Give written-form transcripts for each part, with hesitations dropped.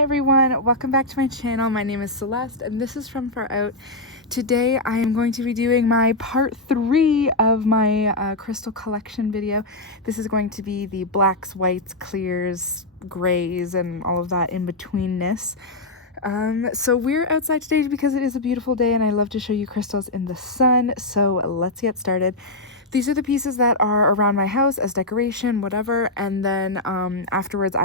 Hi everyone, welcome back to my channel. My name is Celeste and this is From Far Out. Today I am going to be doing my part 3 of my crystal collection video. This is going to be the blacks, whites, clears, grays, and all of that in betweenness. So we're outside today because it is a beautiful day and I love to show you crystals in the sun. So let's get started. These are the pieces that are around my house as decoration, whatever, and then afterwards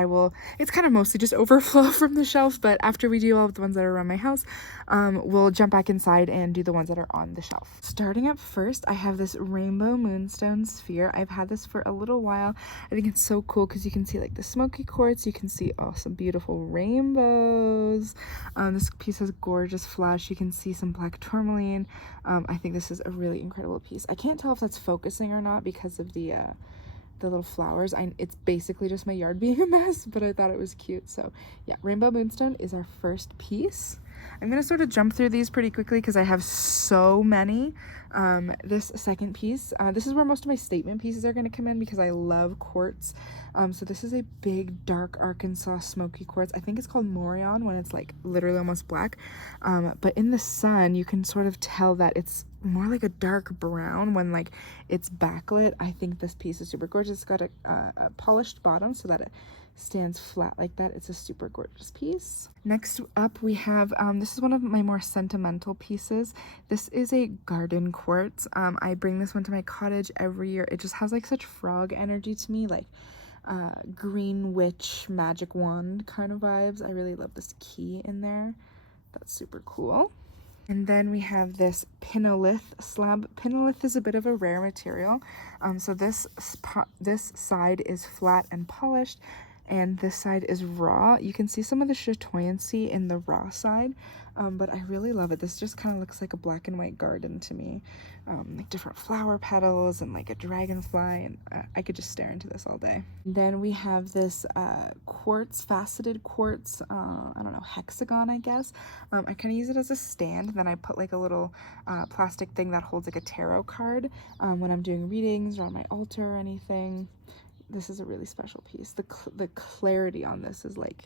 it's kind of mostly just overflow from the shelf, but after we do all of the ones that are around my house, we'll jump back inside and do the ones that are on the shelf. Starting up first, I have this rainbow moonstone sphere. I've had this for a little while. I think it's so cool because you can see like the smoky quartz, you can see some beautiful rainbows. This piece has gorgeous flesh. You can see some black tourmaline. I think this is a really incredible piece. I can't tell if that's focusing or not because of the little flowers. It's basically just my yard being a mess, but I thought it was cute. So yeah, rainbow moonstone is our first piece. I'm gonna sort of jump through these pretty quickly because I have so many. This second piece, this is where most of my statement pieces are going to come in because I love quartz. So this is a big dark Arkansas smoky quartz. I think it's called Morion when it's like literally almost black, but in the sun you can sort of tell that it's more like a dark brown when like it's backlit. I think this piece is super gorgeous. It's got a polished bottom so that it stands flat like that. It's a super gorgeous piece. Next up we have this is one of my more sentimental pieces. This is a garden quartz. I bring this one to my cottage every year. It just has like such frog energy to me, like green witch magic wand kind of vibes. I really love this key in there. That's super cool. And then we have this Pinoleth Slab. Pinoleth is a bit of a rare material. So this side is flat and polished, and this side is raw. You can see some of the chatoyancy in the raw side, but I really love it. This just kind of looks like a black and white garden to me. Like different flower petals and like a dragonfly, and I could just stare into this all day. Then we have this quartz, faceted quartz, I don't know, hexagon, I guess. I kind of use it as a stand, then I put like a little plastic thing that holds like a tarot card when I'm doing readings or on my altar or anything. This is a really special piece. The clarity on this is like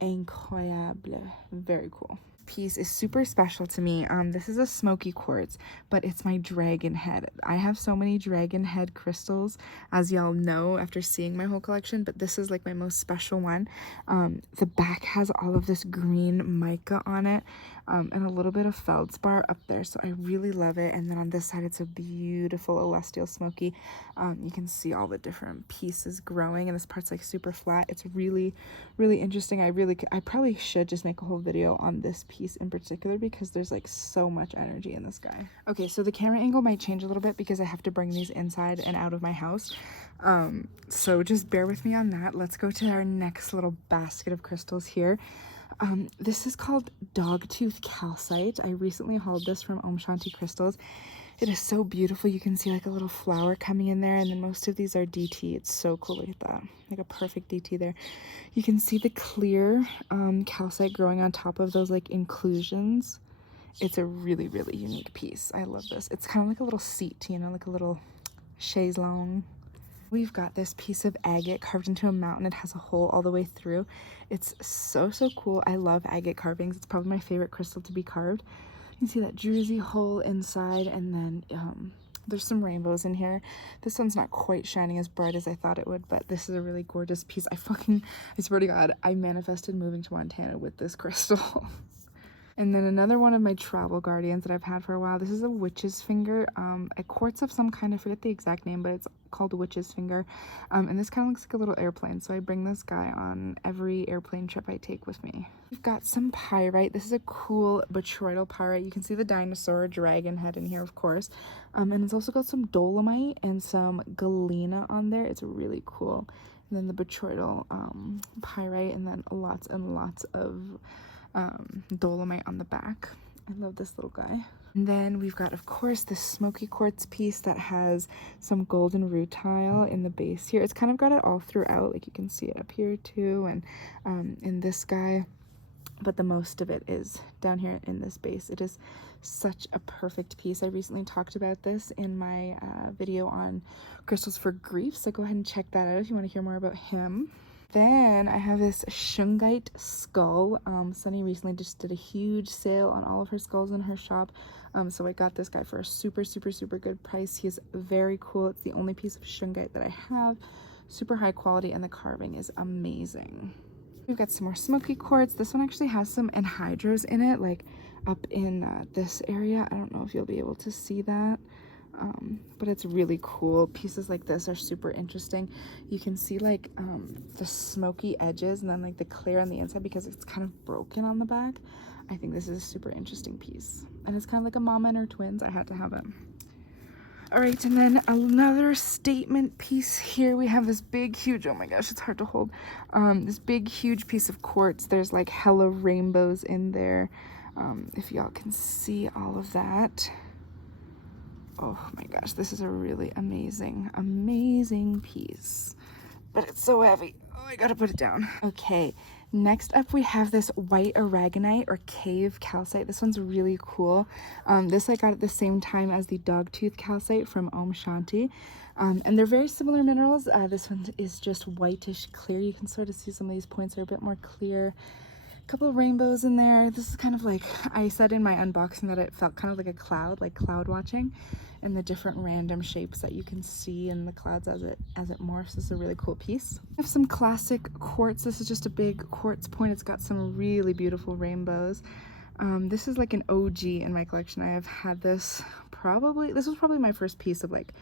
incroyable. Very cool. Piece is super special to me. This is a smoky quartz, but it's my dragon head. I have so many dragon head crystals, as y'all know after seeing my whole collection, but this is like my most special one. The back has all of this green mica on it, and a little bit of feldspar up there, so I really love it. And then on this side it's a beautiful celestial smoky. You can see all the different pieces growing, and this part's like super flat. It's really interesting. I probably should just make a whole video on this piece in particular because there's like so much energy in this guy. Okay, so the camera angle might change a little bit because I have to bring these inside and out of my house, so just bear with me on that. Let's go to our next little basket of crystals here. This is called Dogtooth Calcite. I recently hauled this from Om Shanti Crystals. It is so beautiful. You can see like a little flower coming in there, and then most of these are DT. It's so cool. Look at that, like a perfect DT there. You can see the clear calcite growing on top of those like inclusions. It's a really unique piece. I love this. It's kind of like a little seat, you know, like a little chaise longue. We've got this piece of agate carved into a mountain. It has a hole all the way through. It's so cool. I love agate carvings. It's probably my favorite crystal to be carved. You can see that druzy hole inside, and then there's some rainbows in here. This one's not quite shining as bright as I thought it would, but this is a really gorgeous piece. I swear to God, I manifested moving to Montana with this crystal. And then another one of my travel guardians that I've had for a while. This is a witch's finger, a quartz of some kind. I forget the exact name, but it's called a witch's finger. And this kind of looks like a little airplane, so I bring this guy on every airplane trip I take with me. We've got some pyrite. This is a cool botryoidal pyrite. You can see the dinosaur dragon head in here, of course. And it's also got some dolomite and some galena on there. It's really cool. And then the botryoidal pyrite, and then lots and lots of dolomite on the back. I love this little guy. And then we've got, of course, this smoky quartz piece that has some golden rutile in the base here. It's kind of got it all throughout, like you can see it up here too, and in this guy, but the most of it is down here in this base. It is such a perfect piece. I recently talked about this in my video on crystals for grief, so go ahead and check that out if you want to hear more about him. Then I have this Shungite Skull. Sunny recently just did a huge sale on all of her skulls in her shop. So I got this guy for a super good price. He is very cool. It's the only piece of Shungite that I have. Super high quality, and the carving is amazing. We've got some more Smoky Quartz. This one actually has some anhydrous in it, like up in this area. I don't know if you'll be able to see that. But it's really cool. Pieces like this are super interesting. You can see like the smoky edges and then like the clear on the inside because it's kind of broken on the back. I think this is a super interesting piece, and it's kind of like a mama and her twins. I had to have it. All right, and then another statement piece here. We have this big huge, oh my gosh, it's hard to hold, this big huge piece of quartz. There's like hella rainbows in there, if y'all can see all of that. Oh my gosh, this is a really amazing piece, but it's so heavy. Oh, I gotta put it down. Okay, next up we have this white Aragonite or cave calcite. This one's really cool. This I got at the same time as the dogtooth calcite from Om Shanti. And they're very similar minerals. This one is just whitish clear. You can sort of see some of these points are a bit more clear. Couple of rainbows in there. This is kind of like, I said in my unboxing that it felt kind of like a cloud, like cloud watching, and the different random shapes that you can see in the clouds as it morphs. This is a really cool piece. I have some classic quartz. This is just a big quartz point. It's got some really beautiful rainbows. This is like an OG in my collection. I have had this this was probably my first piece of like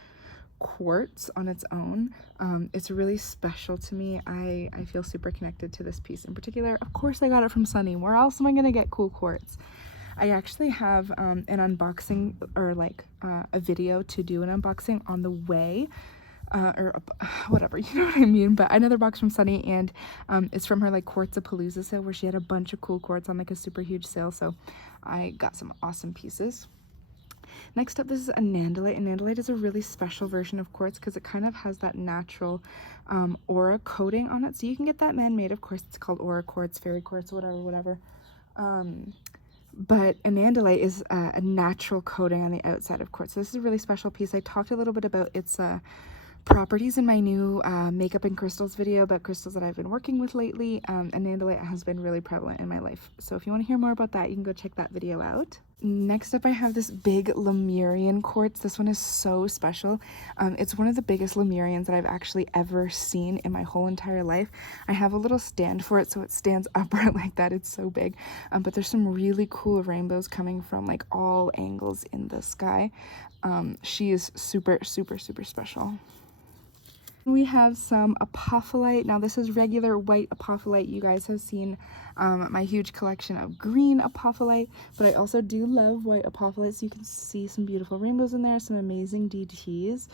quartz on its own. It's really special to me. I feel super connected to this piece in particular. Of course I got it from Sunny. Where else am I gonna get cool quartz? I actually have an unboxing, or like a video to do an unboxing on the way, or whatever, you know what I mean. But another box from Sunny, and it's from her like Quartzapalooza sale where she had a bunch of cool quartz on like a super huge sale. So I got some awesome pieces. Next up, this is anandlite. Anandlite is a really special version of quartz because it kind of has that natural aura coating on it. So you can get that man-made, of course. It's called aura quartz, fairy quartz, whatever. But anandlite is a natural coating on the outside of quartz. So this is a really special piece. I talked a little bit about its properties in my new makeup and crystals video about crystals that I've been working with lately. Anandlite has been really prevalent in my life. So if you want to hear more about that, you can go check that video out. Next up, I have this big Lemurian quartz. This one is so special. It's one of the biggest Lemurians that I've actually ever seen in my whole entire life. I have a little stand for it so it stands upright like that. It's so big. But there's some really cool rainbows coming from like all angles in the sky. She is super special. We have some apophyllite. Now this is regular white apophyllite. You guys have seen my huge collection of green apophyllite, but I also do love white apophyllite. So you can see some beautiful rainbows in there, some amazing DTs,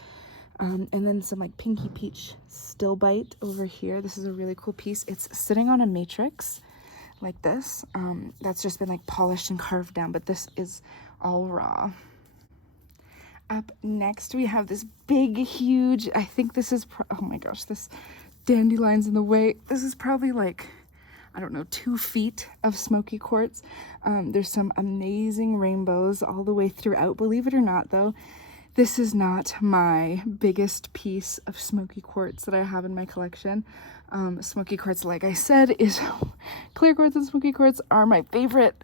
and then some like pinky peach stilbite over here. This is a really cool piece. It's sitting on a matrix like this. That's just been like polished and carved down, but this is all raw. Up next, we have this big, huge, I think this is, oh my gosh, this dandelion's in the way. This is probably like, I don't know, 2 feet of Smoky Quartz. There's some amazing rainbows all the way throughout. Believe it or not, though, this is not my biggest piece of Smoky Quartz that I have in my collection. Smoky Quartz, like I said, is clear quartz and Smoky Quartz are my favorite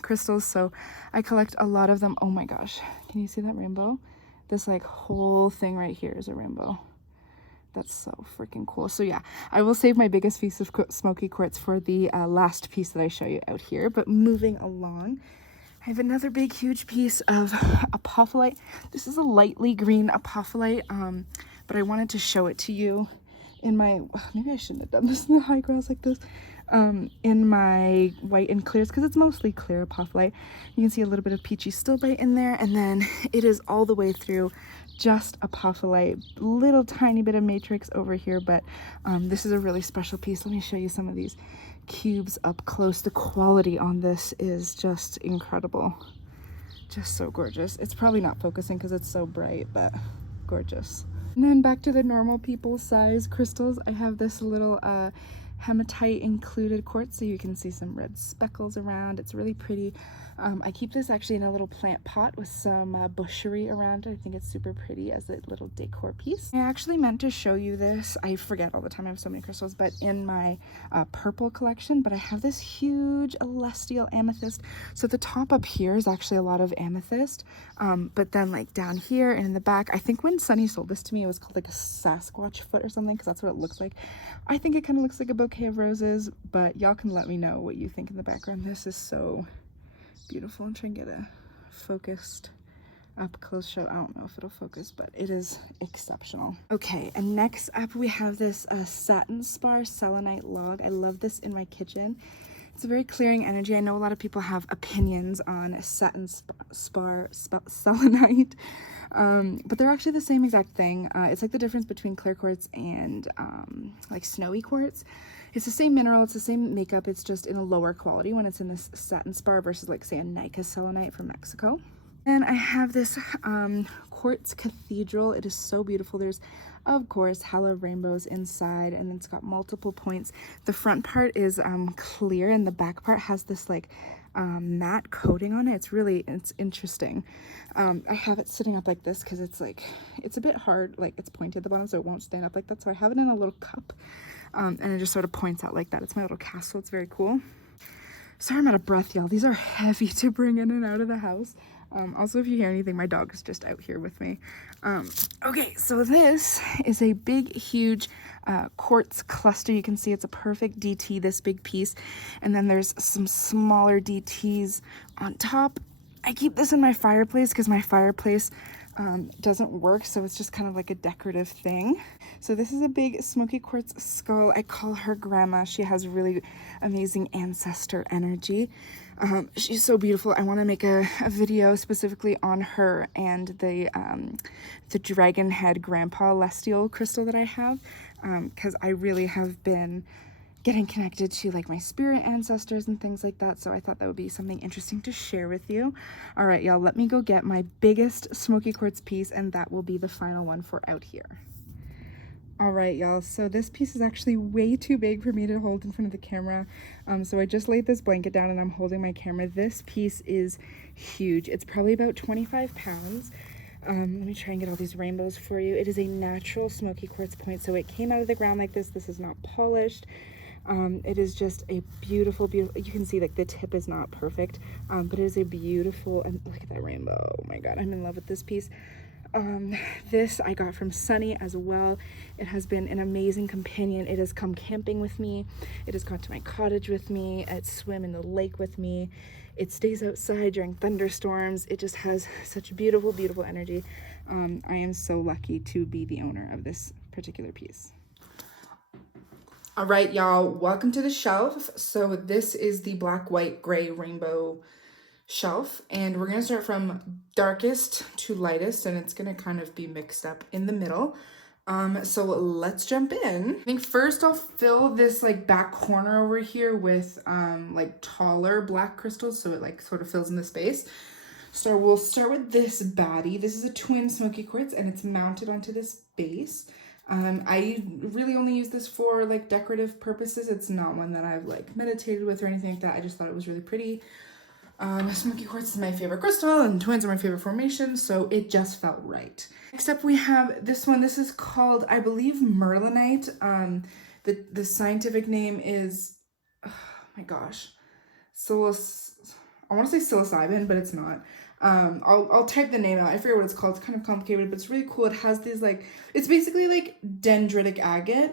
crystals, so I collect a lot of them. Oh my gosh, can you see that rainbow? This like whole thing right here is a rainbow. That's so freaking cool. So yeah, I will save my biggest piece of Smoky Quartz for the last piece that I show you out here. But moving along, I have another big huge piece of apophyllite. This is a lightly green apophyllite, but I wanted to show it to you in my, maybe I shouldn't have done this in the high grass like this, in my white and clears, because it's mostly clear apophyllite. You can see a little bit of peachy stilbite in there, and then it is all the way through just apophyllite, little tiny bit of matrix over here, but this is a really special piece. Let me show you some of these cubes up close. The quality on this is just incredible, just so gorgeous. It's probably not focusing because it's so bright, but gorgeous. And then back to the normal people size crystals, I have this little hematite included quartz, so you can see some red speckles around. It's really pretty. I keep this actually in a little plant pot with some bushery around it. I think it's super pretty as a little decor piece. I actually meant to show you this. I forget all the time, I have so many crystals, but in my purple collection, but I have this huge celestial amethyst. So the top up here is actually a lot of amethyst, but then like down here and in the back, I think when Sunny sold this to me, it was called like a Sasquatch foot or something, because that's what it looks like. I think it kind of looks like a bouquet of roses, but y'all can let me know what you think in the background. This is so beautiful. I'm trying to get a focused up close show. I don't know if it'll focus, but it is exceptional. Okay, and next up we have this Satin Spar Selenite log. I love this in my kitchen. It's a very clearing energy. I know a lot of people have opinions on Satin Spar Selenite, but they're actually the same exact thing. It's like the difference between clear quartz and like snowy quartz. It's the same mineral, it's the same makeup, it's just in a lower quality when it's in this satin spar versus like say a Nika selenite from Mexico. And I have this Quartz Cathedral. It is so beautiful. There's of course hella rainbows inside, and it's got multiple points. The front part is clear and the back part has this like matte coating on it. It's interesting. I have it sitting up like this because it's a bit hard, like it's pointed at the bottom so it won't stand up like that, so I have it in a little cup, and it just sort of points out like that. It's my little castle. It's very cool. Sorry I'm out of breath, y'all. These are heavy to bring in and out of the house. Also, if you hear anything, my dog is just out here with me. Okay, so this is a big, huge quartz cluster. You can see it's a perfect DT, this big piece. And then there's some smaller DTs on top. I keep this in my fireplace because my fireplace doesn't work, so it's just kind of like a decorative thing. So this is a big Smoky Quartz skull. I call her grandma. She has really amazing ancestor energy. She's so beautiful. I want to make a video specifically on her and the dragon head grandpa celestial crystal that I have, because I really have been getting connected to like my spirit ancestors and things like that, so I thought that would be something interesting to share with you. All right, y'all, let me go get my biggest Smoky Quartz piece, and that will be the final one for out here. All right, y'all, so this piece is actually way too big for me to hold in front of the camera, so I just laid this blanket down and I'm holding my camera. This piece is huge. It's probably about 25 pounds. Let me try and get all these rainbows for you. It is a natural Smoky Quartz point, so it came out of the ground like this. This is not polished. It is just a beautiful, beautiful, you can see like the tip is not perfect, but it is a beautiful, and look at that rainbow. Oh my God, I'm in love with this piece. This I got from Sunny as well. It has been an amazing companion. It has come camping with me. It has gone to my cottage with me. It's swim in the lake with me. It stays outside during thunderstorms. It just has such beautiful, beautiful energy. I am so lucky to be the owner of this particular piece. All right, y'all, welcome to the shelf. So this is the black, white, gray, rainbow shelf, and we're gonna start from darkest to lightest, and it's gonna kind of be mixed up in the middle. So let's jump in. I think first I'll fill this like back corner over here with like taller black crystals, so it like sort of fills in the space. So we'll start with this baddie. This is a twin Smoky Quartz, and it's mounted onto this base. I really only use this for like decorative purposes. It's not one that I've like meditated with or anything like that. I just thought it was really pretty. Smoky Quartz is my favorite crystal, and twins are my favorite formation, so it just felt right. Next up we have this one. This is called, I believe, Merlinite. The scientific name is, oh my gosh, I want to say psilocybin, but it's not. I'll type the name out. I forget what it's called. It's kind of complicated, but it's really cool. It has these like, it's basically like dendritic agate.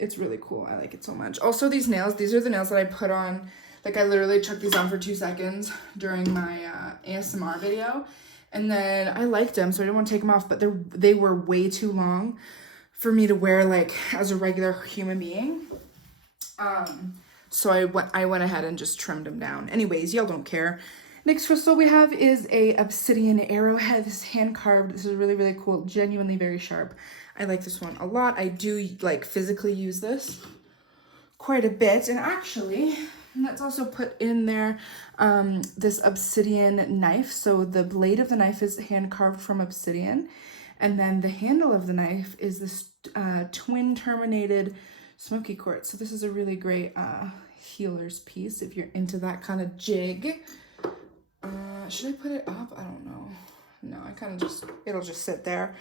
It's really cool. I like it so much. Also, these nails, these are the nails that I put on. Like, I literally took these on for 2 seconds during my ASMR video, and then I liked them, so I didn't want to take them off, but they were way too long for me to wear like as a regular human being. So I went ahead and just trimmed them down. Anyways, y'all don't care. Next crystal we have is a Obsidian Arrowhead. This is hand carved. This is really, really cool. Genuinely very sharp. I like this one a lot. I do like physically use this quite a bit. And actually, let's also put in there this obsidian knife. So the blade of the knife is hand carved from obsidian. And then the handle of the knife is this twin terminated Smoky Quartz. So this is a really great healer's piece if you're into that kind of jig. Should I put it up? I don't know. No, I kind of just, it'll just sit there.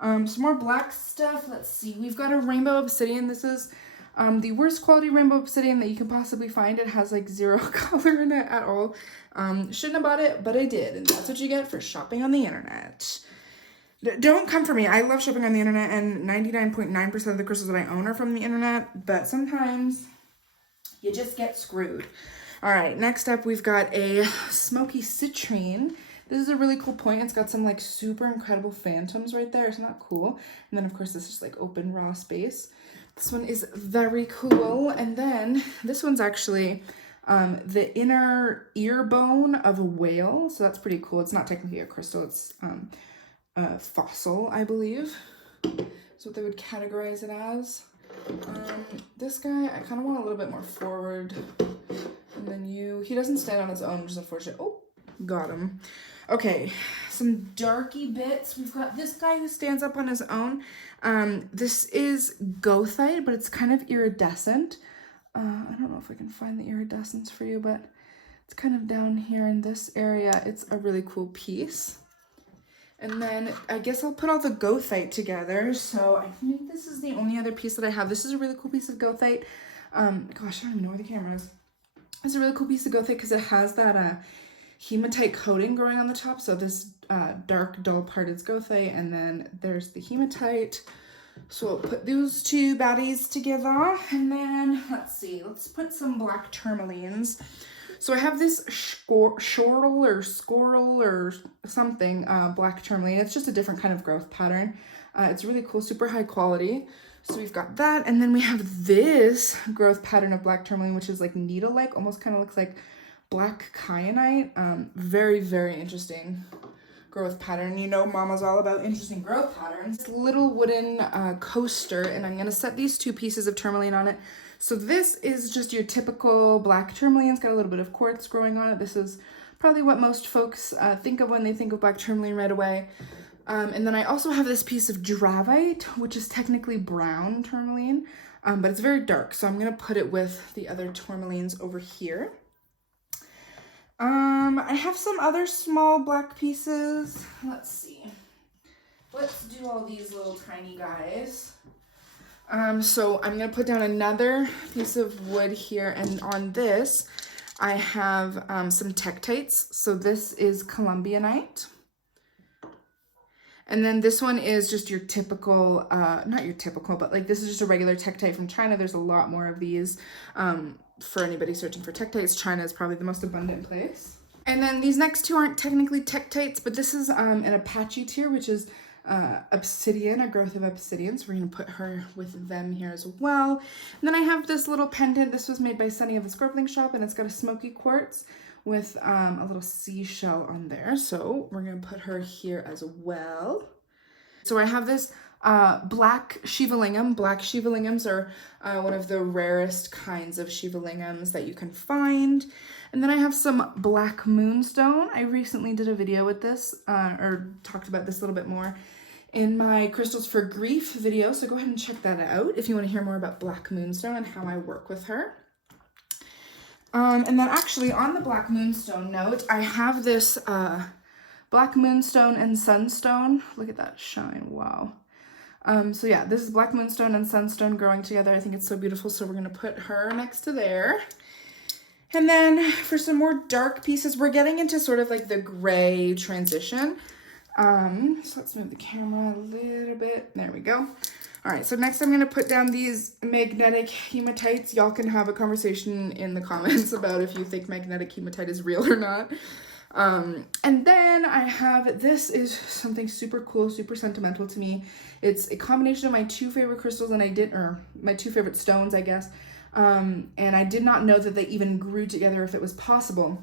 Some more black stuff. Let's see. We've got a rainbow obsidian. This is the worst quality rainbow obsidian that you can possibly find. It has like 0 color in it at all. Shouldn't have bought it, but I did. And that's what you get for shopping on the internet. Don't come for me. I love shopping on the internet, and 99.9% of the crystals that I own are from the internet, but sometimes you just get screwed. All right, next up we've got a Smoky Citrine. This is a really cool point. It's got some like super incredible phantoms right there. Isn't that cool? And then of course this is like open raw space. This one is very cool. And then this one's actually the inner ear bone of a whale. So that's pretty cool. It's not technically a crystal. It's a fossil, I believe. That's what they would categorize it as. This guy, I kind of want a little bit more forward. And then he doesn't stand on his own, which is unfortunate. Oh, got him. Okay, some darky bits. We've got this guy who stands up on his own. This is goethite, but it's kind of iridescent. I don't know if I can find the iridescence for you, but it's kind of down here in this area. It's a really cool piece. And then I guess I'll put all the goethite together. So I think this is the only other piece that I have. This is a really cool piece of goethite. Gosh, I don't even know where the camera is. It's a really cool piece of goethite because it has that hematite coating growing on the top. So this dark, dull part is goethite, and then there's the hematite. So I'll put those two baddies together. And then, let's see, let's put some black tourmalines. So I have this schorl or something black tourmaline. It's just a different kind of growth pattern. It's really cool, super high quality. So we've got that, and then we have this growth pattern of black tourmaline, which is like needle-like, almost kind of looks like black kyanite. Very, very interesting growth pattern. You know, Mama's all about interesting growth patterns. This little wooden coaster, and I'm gonna set these two pieces of tourmaline on it. So this is just your typical black tourmaline. It's got a little bit of quartz growing on it. This is probably what most folks think of when they think of black tourmaline right away. And then I also have this piece of dravite, which is technically brown tourmaline, but it's very dark. So I'm gonna put it with the other tourmalines over here. I have some other small black pieces. Let's see. Let's do all these little tiny guys. So I'm going to put down another piece of wood here, and on this I have some tektites. So this is Columbianite. And then this one is just your typical, not your typical, but like this is just a regular tektite from China. There's a lot more of these. For anybody searching for tektites, China is probably the most abundant place. And then these next two aren't technically tektites, but this is an Apache tier, which is obsidian, a growth of obsidian. So we're going to put her with them here as well. And then I have this little pendant. This was made by Sunny of the Scorpling Shop, and it's got a Smoky Quartz with a little seashell on there. So we're going to put her here as well. So I have this black Shiva Lingam. Black Shiva Lingams are one of the rarest kinds of Shiva Lingams that you can find. And then I have some black Moonstone. I recently did a video with this, or talked about this a little bit more in my Crystals for Grief video. So go ahead and check that out if you want to hear more about black Moonstone and how I work with her. And then actually on the black Moonstone note, I have this black Moonstone and Sunstone. Look at that shine, wow. So yeah, this is black Moonstone and Sunstone growing together. I think it's so beautiful, so we're gonna put her next to there. And then for some more dark pieces, we're getting into sort of like the gray transition. So let's move the camera a little bit. There we go. All right, so next I'm gonna put down these magnetic hematites. Y'all can have a conversation in the comments about if you think magnetic hematite is real or not. And then I have, this is something super cool, super sentimental to me. It's a combination of my two favorite crystals, and my two favorite stones, I guess. And I did not know that they even grew together if it was possible.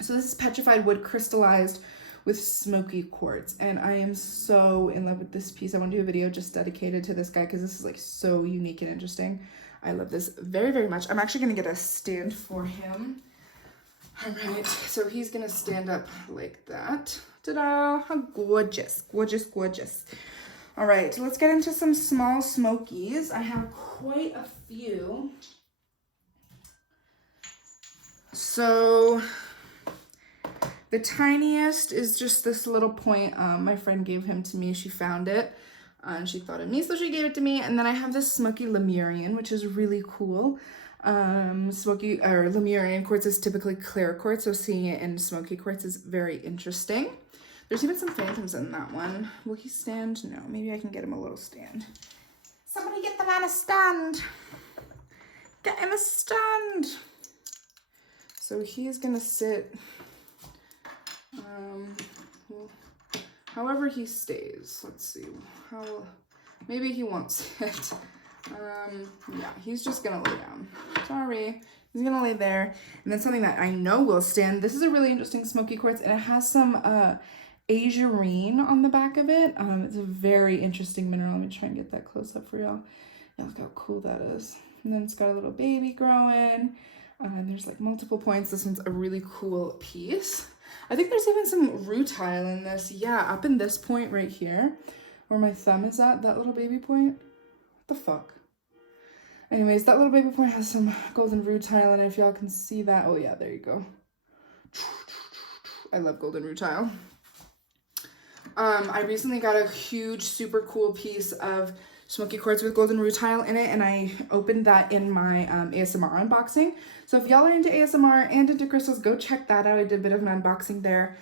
So this is petrified wood crystallized with Smoky Quartz, and I am so in love with this piece. I want to do a video just dedicated to this guy because this is like so unique and interesting. I love this very, very much. I'm actually going to get a stand for him. All right, so he's going to stand up like that. Ta-da! How gorgeous, gorgeous, gorgeous. All right, let's get into some small Smokies. I have quite a few. So the tiniest is just this little point. My friend gave him to me. She found it and she thought of me, so she gave it to me. And then I have this Smoky Lemurian, which is really cool. Lemurian quartz is typically clear quartz, so seeing it in Smoky Quartz is very interesting. There's even some phantoms in that one. Will he stand? No, maybe I can get him a little stand. Somebody get the man a stand. Get him a stand. So he's gonna sit however he stays. Let's see. Maybe he won't sit. Yeah, he's just gonna lay down. Sorry. He's gonna lay there. And then something that I know will stand. This is a really interesting Smoky Quartz, and it has some azurine on the back of it. It's a very interesting mineral. Let me try and get that close up for y'all. Yeah, look how cool that is. And then it's got a little baby growing. And there's like multiple points. This one's a really cool piece. I think there's even some rutile in this. Yeah, up in this point right here, where my thumb is at, that little baby point. What the fuck? Anyways, that little baby point has some golden rutile, and if y'all can see that, oh yeah, there you go. I love golden rutile. I recently got a huge, super cool piece of Smoky Quartz with golden rutile in it, and I opened that in my ASMR unboxing. So if y'all are into ASMR and into crystals, go check that out. I did a bit of an unboxing there.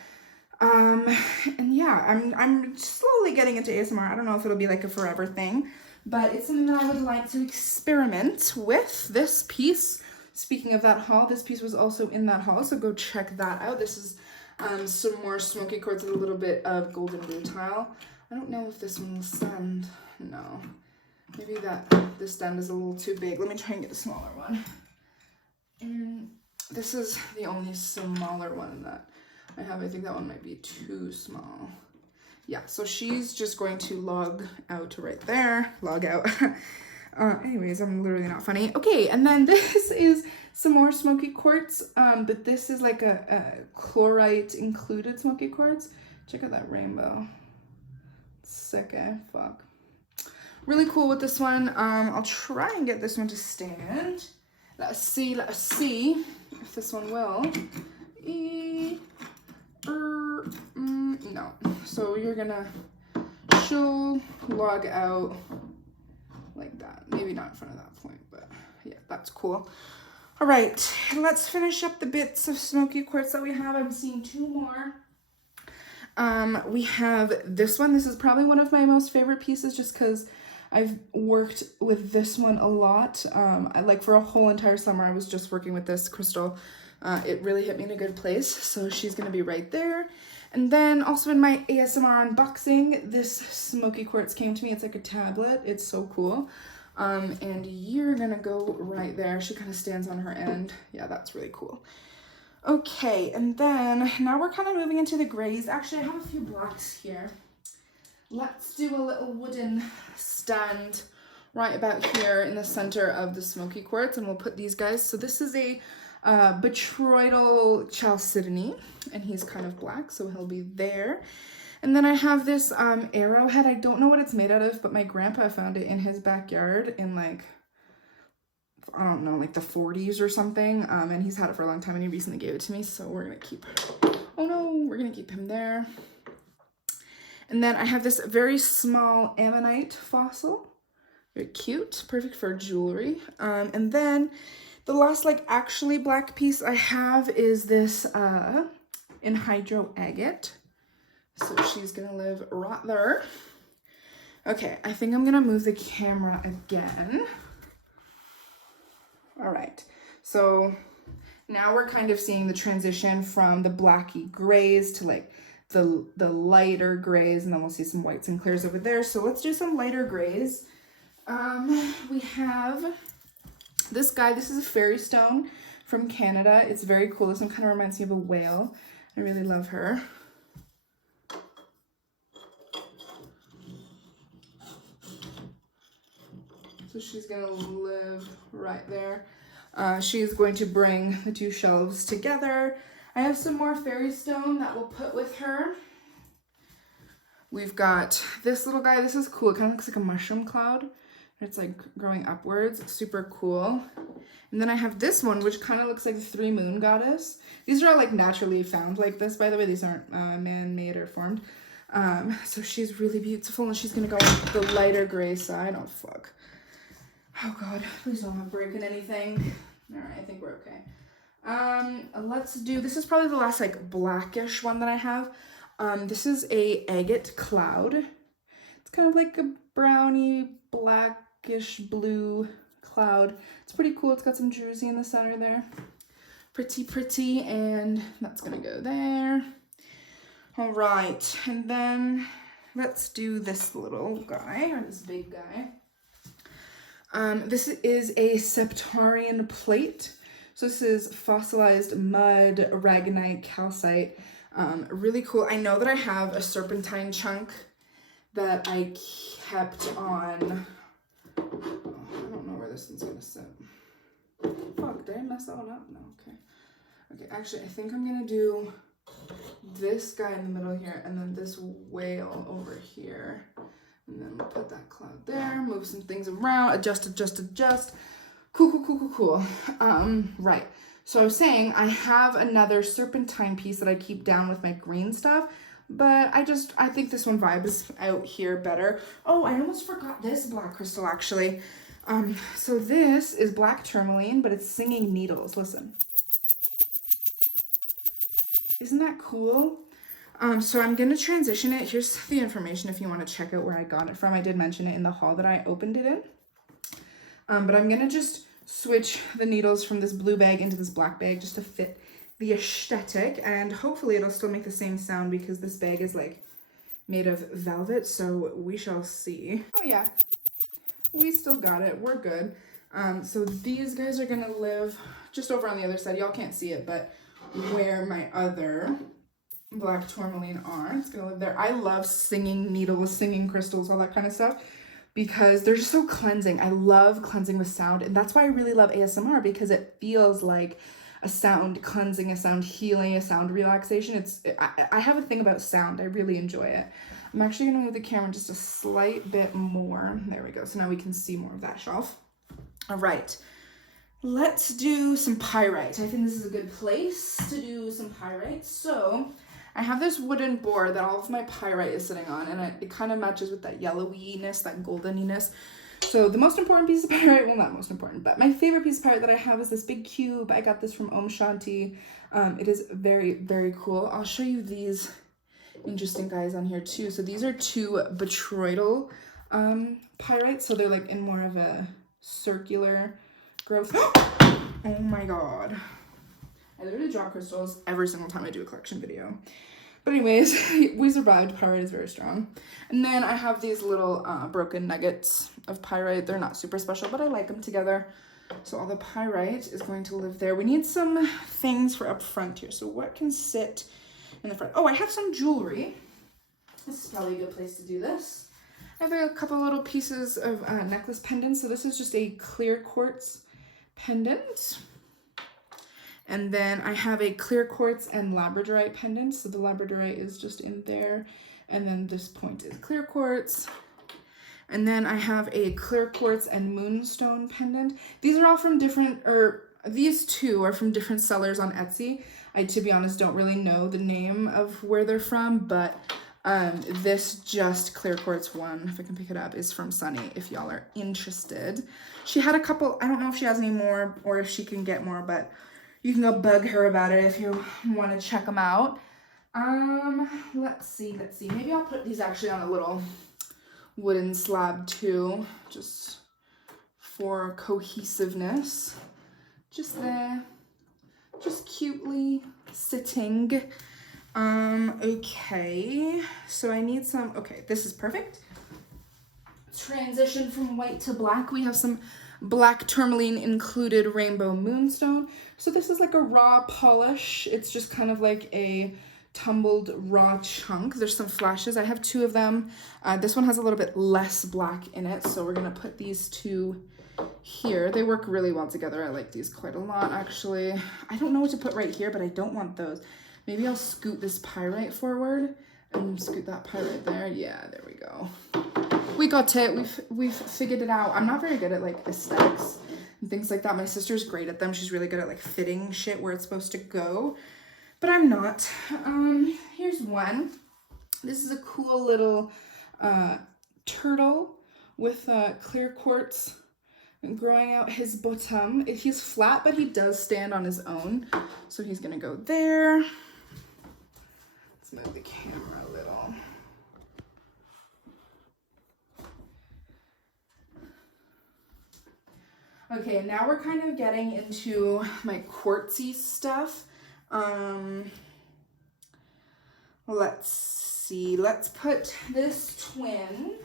And yeah, I'm slowly getting into ASMR. I don't know if it'll be like a forever thing, but it's something that I would like to experiment with. This piece, speaking of that haul, this piece was also in that haul, so go check that out. This is some more Smoky Quartz with a little bit of golden rutile. I don't know if this one will stand. No. Maybe this stand is a little too big. Let me try and get a smaller one. And this is the only smaller one that I have. I think that one might be too small. Yeah, so she's just going to log out right there. Log out. Anyways, I'm literally not funny. Okay, and then this is some more Smoky Quartz, but this is like a chlorite included Smoky Quartz. Check out that rainbow. Sick, eh? Fuck. Really cool with this one. I'll try and get this one to stand. Let's see if this one will. No. So she'll log out like that. Maybe not in front of that point, but yeah, that's cool. All right, let's finish up the bits of Smoky Quartz that we have. I'm seeing two more. We have this one. This is probably one of my most favorite pieces just because I've worked with this one a lot. Like for a whole entire summer, I was just working with this crystal. It really hit me in a good place. So she's going to be right there. And then also in my ASMR unboxing, this Smoky Quartz came to me. It's like a tablet. It's so cool. And you're going to go right there. She kind of stands on her end. Yeah, that's really cool. Okay, and then now we're kind of moving into the grays. Actually, I have a few blacks here. Let's do a little wooden stand right about here in the center of the Smoky Quartz, and we'll put these guys. So this is a Botryoidal Chalcedony, and he's kind of black, so he'll be there. And then I have this arrowhead. I don't know what it's made out of, but my grandpa found it in his backyard in like, I don't know, like the 40s or something. And he's had it for a long time, and he recently gave it to me, so we're gonna keep, oh no, we're gonna keep him there. And then I have this very small Ammonite Fossil. Very cute, perfect for jewelry. And then the last like actually black piece I have is this Anhydro Agate. So she's gonna live right there. Okay, I think I'm gonna move the camera again. All right, so now we're kind of seeing the transition from the blacky grays to like the lighter grays, and then we'll see some whites and clears over there. So let's do some lighter grays. We have this guy. This is a fairy stone from Canada. It's very cool. This one kind of reminds me of a whale. I really love her. So she's gonna live right there. She's going to bring the two shelves together. I have some more fairy stone that we'll put with her. We've got this little guy. This is cool. It kind of looks like a mushroom cloud. It's like growing upwards. It's super cool. And then I have this one, which kind of looks like the 3 moon goddess. These are all like naturally found like this, by the way. These aren't man-made or formed. So she's really beautiful, and she's gonna go on the lighter gray side. Oh fuck. Oh god, please don't have broken anything. All right, I think we're okay. Let's do, this is probably the last like blackish one that I have. This is a Eggette Cloud. It's kind of like a browny, blackish blue cloud. It's pretty cool. It's got some druzy in the center there. Pretty, and that's gonna go there. All right, and then let's do this little guy, or this big guy. This is a Septarian plate. So this is fossilized mud, Aragonite, Calcite. Really cool. I know that I have a serpentine chunk that I kept on, I don't know where this one's gonna sit. Fuck, did I mess that one up? No, okay. Okay, actually, I think I'm gonna do this guy in the middle here, and then this whale over here. And then we'll put that cloud there, move some things around, adjust. Cool. Right. So I was saying I have another serpentine piece that I keep down with my green stuff, but I think this one vibes out here better. Oh, I almost forgot this black crystal actually. So this is black tourmaline, but it's singing needles. Listen. Isn't that cool? So I'm going to transition it. Here's the information if you want to check out where I got it from. I did mention it in the haul that I opened it in. But I'm going to just switch the needles from this blue bag into this black bag just to fit the aesthetic. And hopefully it'll still make the same sound because this bag is like made of velvet. So we shall see. Oh yeah, we still got it. We're good. So these guys are going to live just over on the other side. Y'all can't see it, but where my other black tourmaline are, it's gonna live there. I love singing needles, singing crystals, all that kind of stuff, because they're just so cleansing. I love cleansing with sound, and that's why I really love ASMR, because it feels like a sound cleansing, a sound healing, a sound relaxation. I have a thing about sound. I really enjoy it. I'm actually gonna move the camera just a slight bit more. There we go. So now we can see more of that shelf. All right. Let's do some pyrite. I think this is a good place to do some pyrite. So I have this wooden board that all of my pyrite is sitting on, and it kind of matches with that yellowiness, that goldeniness. So the most important piece of pyrite, well, not most important, but my favorite piece of pyrite that I have is this big cube. I got this from Om Shanti. It is very, very cool. I'll show you these interesting guys on here too. So these are 2 botryoidal pyrites. So they're like in more of a circular growth. Oh my god. I literally drop crystals every single time I do a collection video. But anyways, we survived. Pyrite is very strong. And then I have these little broken nuggets of pyrite. They're not super special, but I like them together. So all the pyrite is going to live there. We need some things for up front here. So what can sit in the front? Oh, I have some jewelry. This is probably a good place to do this. I have a couple little pieces of necklace pendants. So this is just a clear quartz pendant. And then I have a clear quartz and labradorite pendant. So the labradorite is just in there. And then this point is clear quartz. And then I have a clear quartz and moonstone pendant. These are all from different, or these 2 are from different sellers on Etsy. I, to be honest, don't really know the name of where they're from, but this just clear quartz one, if I can pick it up, is from Sunny, if y'all are interested. She had a couple, I don't know if she has any more or if she can get more, but you can go bug her about it if you want to check them out. Let's see. Maybe I'll put these actually on a little wooden slab too, just for cohesiveness. Just there, just cutely sitting. Okay, so I need some, okay, this is perfect. Transition from white to black. We have some black tourmaline included rainbow moonstone. So this is like a raw polish. It's just kind of like a tumbled raw chunk. There's some flashes. I have 2 of them. This one has a little bit less black in it, so we're gonna put these 2 here. They work really well together. I like these quite a lot, actually. I don't know what to put right here, but I don't want those. Maybe I'll scoot this pyrite forward And scoot that pie right there. Yeah, there we go. We got it. We've figured it out. I'm not very good at like aesthetics and things like that. My sister's great at them. She's really good at like fitting shit where it's supposed to go, but I'm not. Here's one. This is a cool little turtle with clear quartz growing out his bottom. He's flat, but he does stand on his own. So he's gonna go there. Let's move the camera a little. Okay, now we're kind of getting into my quartzy stuff. Let's see, let's put this twin.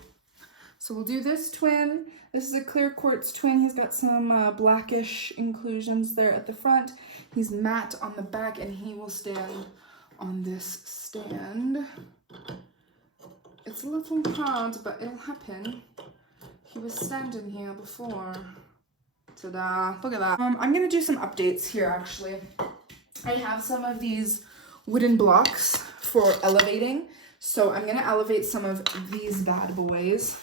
So we'll do this twin. This is a clear quartz twin. He's got some blackish inclusions there at the front. He's matte on the back, and he will stand on this stand. It's a little hard, but it'll happen. He was standing here before. Ta-da, look at that. I'm gonna do some updates here actually. I have some of these wooden blocks for elevating. So I'm gonna elevate some of these bad boys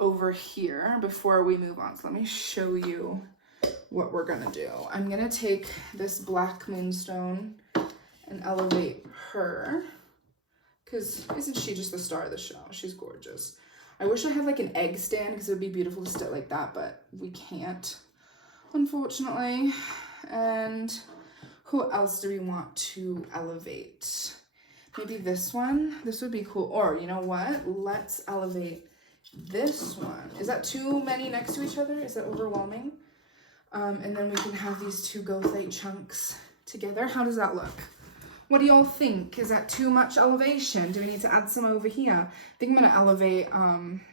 over here before we move on. So let me show you what we're gonna do. I'm gonna take this black moonstone and elevate her, because isn't she just the star of the show? She's gorgeous. I wish I had like an egg stand because it would be beautiful to sit like that, but we can't, unfortunately. And who else do we want to elevate? Maybe this one. This would be cool. Or you know what? Let's elevate this one. Is that too many next to each other? Is that overwhelming? And then we can have these two gothite chunks together. How does that look? What do y'all think? Is that too much elevation? Do we need to add some over here? I think I'm gonna elevate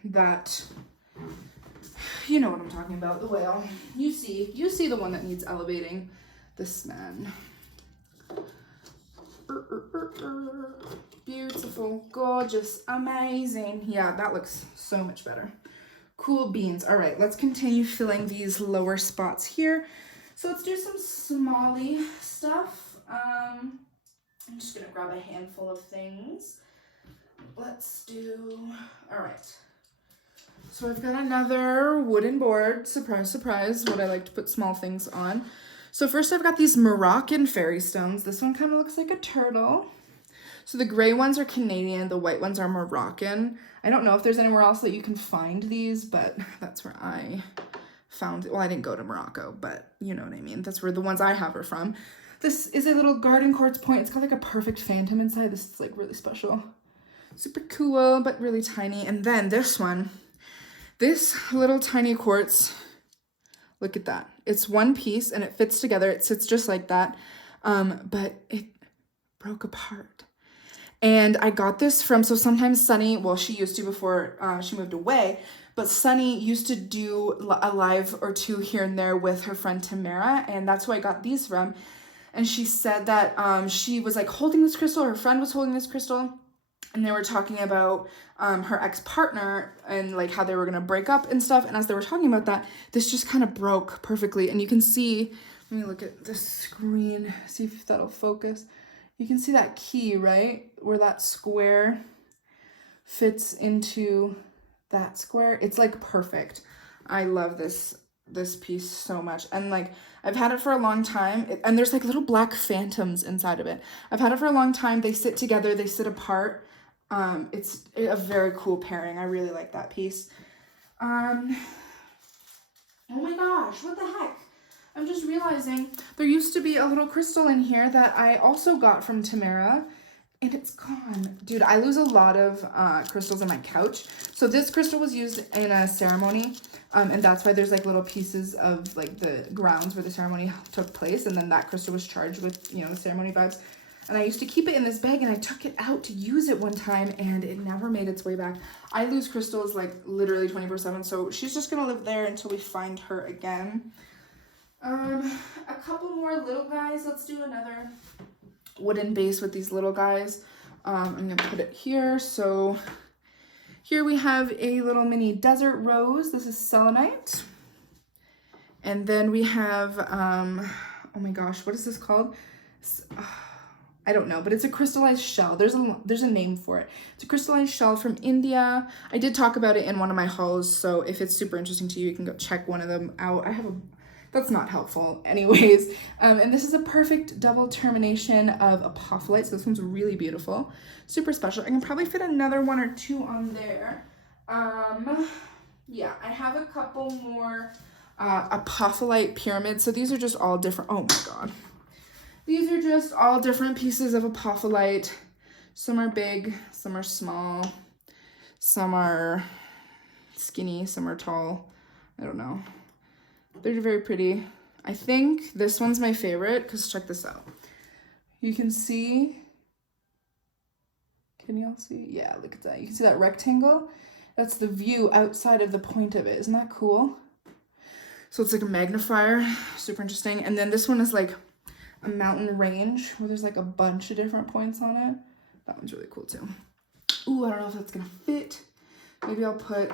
that, you know what I'm talking about, the whale. You see the one that needs elevating, this man. Beautiful, gorgeous, amazing. Yeah, that looks so much better. Cool beans. All right, let's continue filling these lower spots here. So let's do some smally stuff. I'm just gonna grab a handful of things. Let's do, all right. So I've got another wooden board. Surprise, surprise, what I like to put small things on. So first I've got these Moroccan fairy stones. This one kind of looks like a turtle. So the gray ones are Canadian, the white ones are Moroccan. I don't know if there's anywhere else that you can find these, but that's where I found it. Well, I didn't go to Morocco, but you know what I mean. That's where the ones I have are from. This is a little garden quartz point. It's got like a perfect phantom inside. This is like really special. Super cool, but really tiny. And then this one, this little tiny quartz, look at that. It's one piece and it fits together. It sits just like that, but it broke apart. And I got this from, so sometimes Sunny, well, she used to before she moved away, but Sunny used to do a live or two here and there with her friend Tamara, and that's who I got these from. And she said that she was like holding this crystal, her friend was holding this crystal, and they were talking about her ex-partner and like how they were gonna break up and stuff. And as they were talking about that, this just kind of broke perfectly. And you can see, let me look at the screen, see if that'll focus. You can see that key, right? Where that square fits into that square. It's like perfect. I love this piece so much. And like, I've had it for a long time, and there's like little black phantoms inside of it. I've had it for a long time. They sit together, they sit apart. It's a very cool pairing. I really like that piece. Oh my gosh, what the heck? I'm just realizing there used to be a little crystal in here that I also got from Tamara, and it's gone. Dude, I lose a lot of crystals on my couch. So this crystal was used in a ceremony, and that's why there's like little pieces of like the grounds where the ceremony took place, and then that crystal was charged with, you know, the ceremony vibes. And I used to keep it in this bag, and I took it out to use it one time, and it never made its way back. I lose crystals like literally 24/7, so she's just gonna live there until we find her again. A couple more little guys. Let's do another wooden base with these little guys. I'm gonna put it here. So here we have a little mini desert rose. This is selenite. And then we have, oh my gosh, what is this called? I don't know, but it's a crystallized shell. There's a name for it. It's a crystallized shell from India. I did talk about it in one of my hauls, so if it's super interesting to you, you can go check one of them out. That's not helpful anyways. And this is a perfect double termination of Apophyllite, so this one's really beautiful. Super special. I can probably fit another one or two on there. Yeah, I have a couple more Apophyllite Pyramids. So these are just all different. Oh my god. These are just all different pieces of Apophyllite. Some are big, some are small, some are skinny, some are tall. I don't know. They're very pretty. I think this one's my favorite because check this out. You can see, can y'all see? Yeah, look at that. You can see that rectangle? That's the view outside of the point of it. Isn't that cool? So it's like a magnifier, super interesting. And then this one is like a mountain range where there's like a bunch of different points on it. That one's really cool too. Ooh, I don't know if that's gonna fit. Maybe I'll put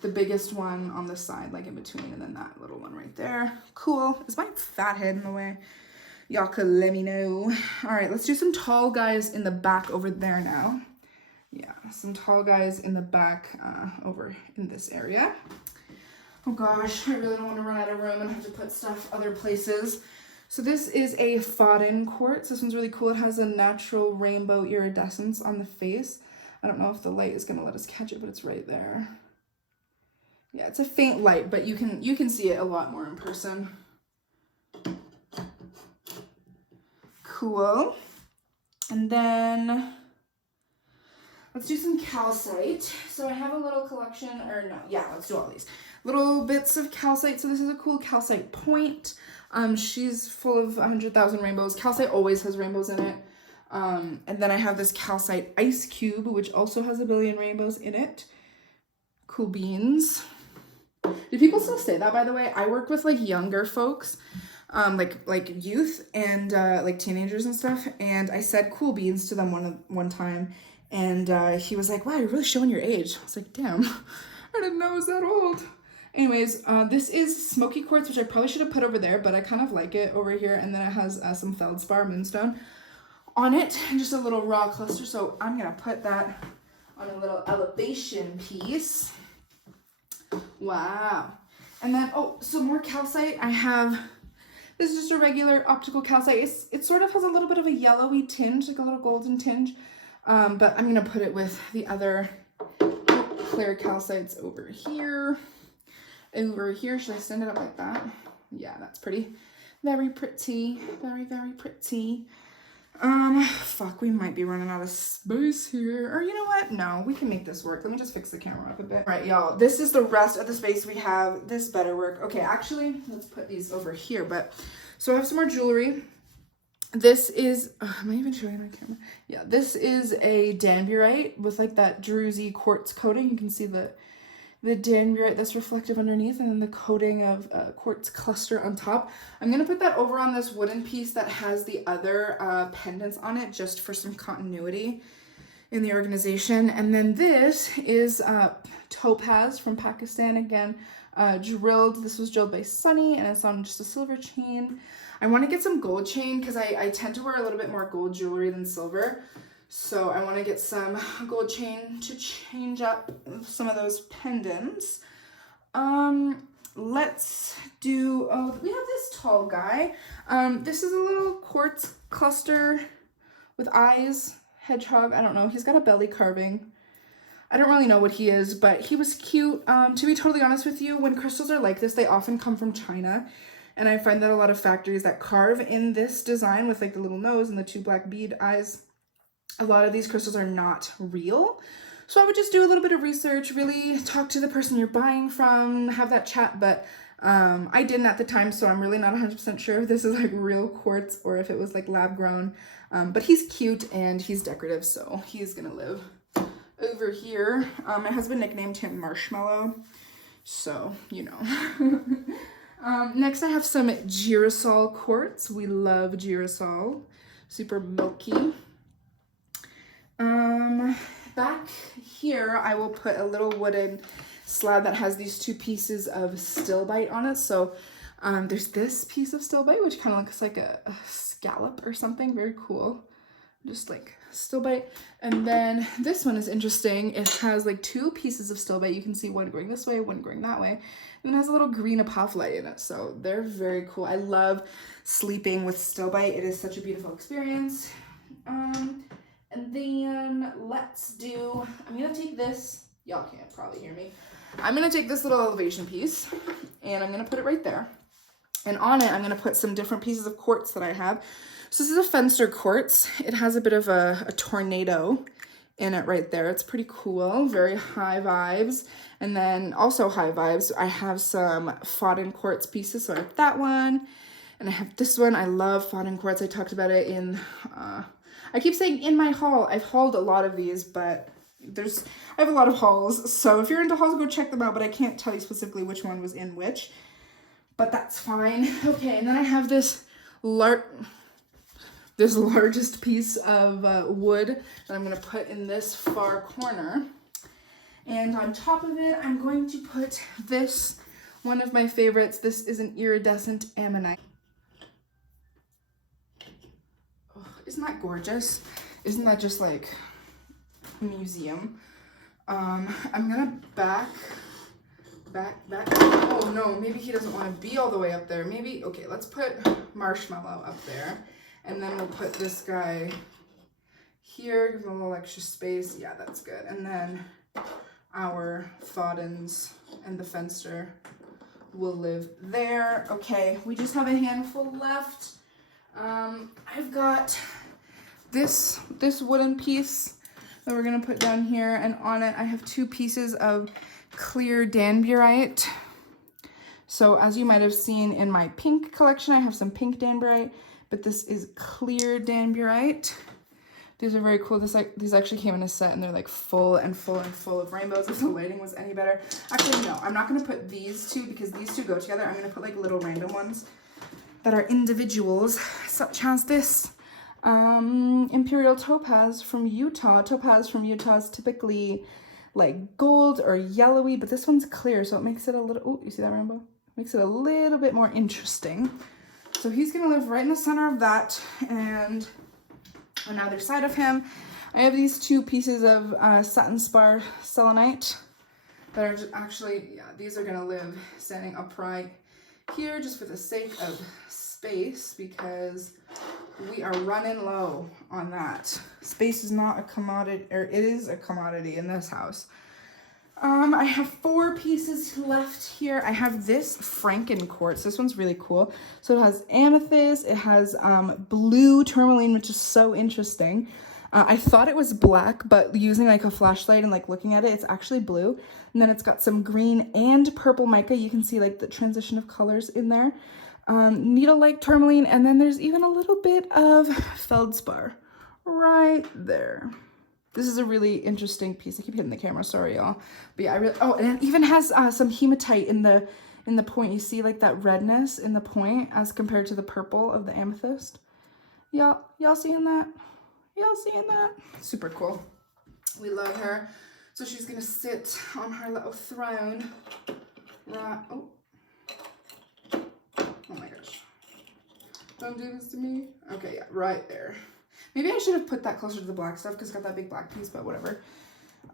the biggest one on the side, like in between, and then that little one right there. Cool. Is my fat head in the way? Y'all could let me know. All right, let's do some tall guys in the back over there now. Yeah, some tall guys in the back over in this area. Oh gosh, I really don't want to run out of room and have to put stuff other places. So this is a Fondant Quartz. This one's really cool. It has a natural rainbow iridescence on the face. I don't know if the light is going to let us catch it, but it's right there. Yeah, it's a faint light, but you can see it a lot more in person. Cool. And then let's do some calcite. So I have a little collection, or no, yeah, let's do all these. Little bits of calcite. So this is a cool calcite point. She's full of 100,000 rainbows. Calcite always has rainbows in it. And then I have this calcite ice cube, which also has 1 billion rainbows in it. Cool beans. Do people still say that, by the way? I work with like younger folks, like youth and like teenagers and stuff. And I said cool beans to them one time. And he was like, wow, you're really showing your age. I was like, damn, I didn't know I was that old. Anyways, this is Smoky Quartz, which I probably should have put over there, but I kind of like it over here. And then it has some Feldspar Moonstone on it, and just a little raw cluster. So I'm going to put that on a little elevation piece. Wow. And then, oh, some more calcite. I have, this is just a regular optical calcite. It sort of has a little bit of a yellowy tinge, like a little golden tinge. But I'm going to put it with the other clear calcites over here. Over here, should I stand it up like that? Yeah, that's pretty. Very pretty. Very, very pretty. Fuck, we might be running out of space here. Or you know what? No, we can make this work. Let me just fix the camera up a bit. All right, y'all, this is the rest of the space we have. This better work. Okay, actually, let's put these over here. But, so I have some more jewelry. This is, am I even showing my camera? Yeah, this is a danburite with like that druzy quartz coating. You can see the danburite that's reflective underneath, and then the coating of Quartz Cluster on top. I'm going to put that over on this wooden piece that has the other pendants on it, just for some continuity in the organization. And then this is Topaz from Pakistan, again, drilled. This was drilled by Sunny, and it's on just a silver chain. I want to get some gold chain because I tend to wear a little bit more gold jewelry than silver. So I want to get some gold chain to change up some of those pendants. Let's do, we have this tall guy. This is a little quartz cluster with eyes, hedgehog, I don't know. He's got a belly carving. I don't really know what he is, but he was cute. To be totally honest with you, when crystals are like this, they often come from China. And I find that a lot of factories that carve in this design with like the little nose and the 2 black bead eyes, a lot of these crystals are not real. So I would just do a little bit of research, really talk to the person you're buying from, have that chat. But I didn't at the time, so I'm really not 100% sure if this is like real quartz or if it was like lab grown. But he's cute and he's decorative, so he's gonna live over here. My husband nicknamed him Marshmallow, so you know. Next I have some Girasol Quartz. We love Girasol. Super milky. Back here I will put a little wooden slab that has these 2 pieces of stilbite on it. So There's this piece of stilbite, which kind of looks like a scallop or something. Very cool. Just like stilbite. And then this one is interesting. It has like two pieces of stilbite. You can see one going this way, one going that way. And it has a little green apophyllite in it. So they're very cool. I love sleeping with stilbite. It is such a beautiful experience. And then let's do, I'm gonna take this, y'all can't probably hear me. I'm gonna take this little elevation piece and I'm gonna put it right there. And on it, I'm gonna put some different pieces of quartz that I have. So this is a Fondant Quartz. It has a bit of a tornado in it right there. It's pretty cool, very high vibes. And then also high vibes, I have some Fondant Quartz pieces. So I have that one, and I have this one. I love Fondant Quartz. I talked about it in, I keep saying in my haul. I've hauled a lot of these, but I have a lot of hauls. So if you're into hauls, go check them out, but I can't tell you specifically which one was in which, but that's fine. Okay, and then I have this largest piece of wood that I'm gonna put in this far corner. And on top of it, I'm going to put this, one of my favorites. This is an Iridescent Ammonite. Oh, isn't that gorgeous? Isn't that just like a museum? I'm gonna back. Oh no, maybe he doesn't want to be all the way up there. Maybe, okay, let's put Marshmallow up there. And then we'll put this guy here, give him a little extra space. Yeah, that's good. And then our Fondants and the Fenster will live there. Okay, we just have a handful left. I've got this wooden piece that we're gonna put down here, and on it I have two pieces of clear danburite. So as you might have seen in my pink collection, I have some pink danburite, but this is clear danburite. These are very cool. These actually came in a set, and they're like full of rainbows. If the lighting was any better. Actually, no, I'm not gonna put these two because these two go together. I'm gonna put like little random ones that are individuals, such as this Imperial Topaz from Utah. Topaz from Utah is typically like gold or yellowy, but this one's clear, so it makes it a little, oh, you see that rainbow? Makes it a little bit more interesting. So he's gonna live right in the center of that, and on either side of him, I have these two pieces of Satin Spar Selenite that are just actually, yeah, these are gonna live standing upright here just for the sake of space, because we are running low on that. Space is not a commodity, or it is a commodity in this house. I have 4 pieces left here. I have this Franken Quartz. This one's really cool. So it has amethyst, it has blue tourmaline, which is so interesting. I thought it was black, but using like a flashlight and like looking at it, it's actually blue. And then it's got some green and purple mica. You can see like the transition of colors in there. Needle-like tourmaline, and then there's even a little bit of feldspar right there. This is a really interesting piece. I keep hitting the camera, sorry y'all. But yeah, I really, oh, and it even has some hematite in the point. You see like that redness in the point as compared to the purple of the amethyst. Y'all seeing that? Y'all seeing that? Super cool. We love her. So she's gonna sit on her little throne. Right, oh my gosh. Don't do this to me. Okay, yeah, right there. Maybe I should have put that closer to the black stuff because it's got that big black piece, but whatever.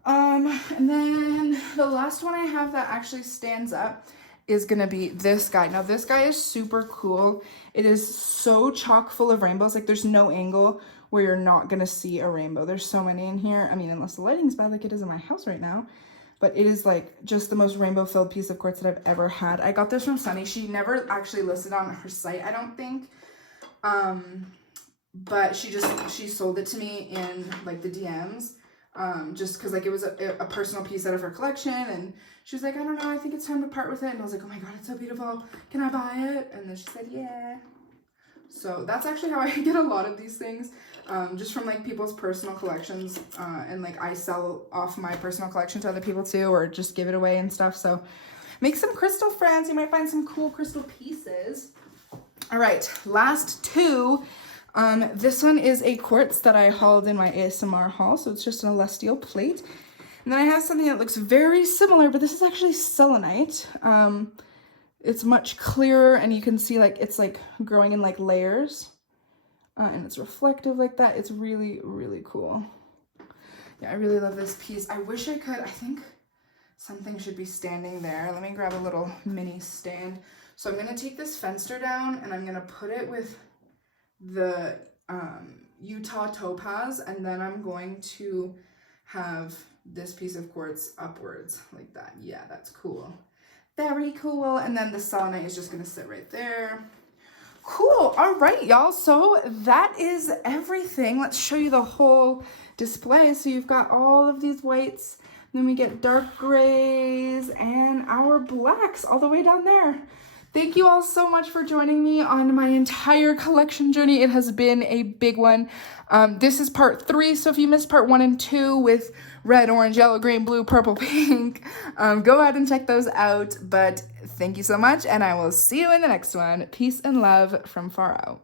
And then the last one I have that actually stands up is gonna be this guy. Now this guy is super cool. It is so chock full of rainbows. Like there's no angle where you're not gonna see a rainbow. There's so many in here. I mean, unless the lighting's bad like it is in my house right now. But it is like just the most rainbow filled piece of quartz that I've ever had. I got this from Sunny. She never actually listed on her site, I don't think. But she sold it to me in like the DMs, just because like it was a personal piece out of her collection, and she was like, I don't know, I think it's time to part with it. And I was like, oh my god, it's so beautiful, can I buy it? And then she said yeah. So that's actually how I get a lot of these things, just from like people's personal collections, and like I sell off my personal collection to other people too, or just give it away and stuff. So make some crystal friends, you might find some cool crystal pieces. All right, last 2. This one is a quartz that I hauled in my ASMR haul, so it's just an celestial plate. And then I have something that looks very similar, but this is actually selenite. it's much clearer, and you can see like it's like growing in like layers, and it's reflective like that. It's really, really cool. Yeah, I really love this piece. I wish I could, I think something should be standing there. Let me grab a little mini stand. So I'm gonna take this fenster down and I'm gonna put it with the Utah Topaz, and then I'm going to have this piece of quartz upwards like that. Yeah, that's cool. Very cool. And then the selenite is just gonna sit right there. Cool. All right, y'all. So that is everything. Let's show you the whole display. So you've got all of these whites, then we get dark grays and our blacks all the way down there. Thank you all so much for joining me on my entire collection journey. It has been a big one. This is part 3, so if you missed part 1 and 2 with red, orange, yellow, green, blue, purple, pink, go ahead and check those out. But thank you so much, and I will see you in the next one. Peace and love from far out.